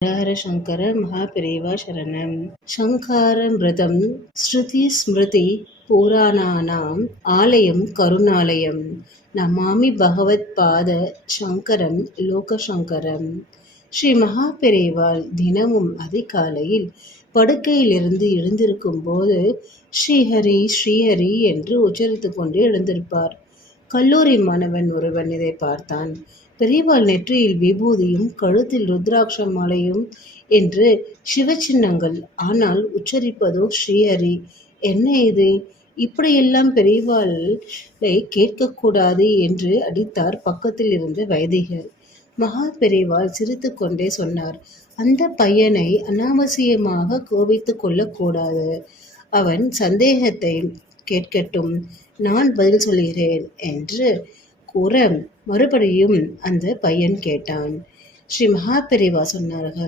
ஹர சங்கர மகாபிரிவா சரணம். சங்காரமிருதம் ஸ்ருதி ஸ்மிருதி புராணானாம் ஆலயம் கருணாலயம் நமாமி பகவத் பாத சங்கரம் லோகசங்கரம். ஸ்ரீ மகாபிரிவாள் தினமும் அதிகாலையில் படுக்கையிலிருந்து எழுந்திருக்கும் போது ஸ்ரீஹரி ஸ்ரீஹரி என்று உச்சரித்து கொண்டு எழுந்திருப்பார். கல்லூரி மாணவன் ஒருவன் இதை பார்த்தான். பெரியவாள் நெற்றியில் விபூதியும் கழுத்தில் ருத்ராட்ச மாலையும் என்று சிவச்சின்னங்கள், ஆனால் உச்சரிப்பதோ ஸ்ரீஹரி. என்ன இது, இப்படியெல்லாம் பெரியவாளை கேட்கக்கூடாது என்று அடித்தார் பக்கத்தில் இருந்த வைதிகர். மகா பெரியவாள் சிரித்து கொண்டே சொன்னார், அந்த பையனை அனாவசியமாக கோபித்து கொள்ளக்கூடாது. அவன் சந்தேகத்தை கேட்கட்டும், நான் பதில் சொல்கிறேன் என்று கூற மறுபடியும் அந்த பையன் கேட்டான். ஸ்ரீ மகாபெரிவா சொன்னார்கள்,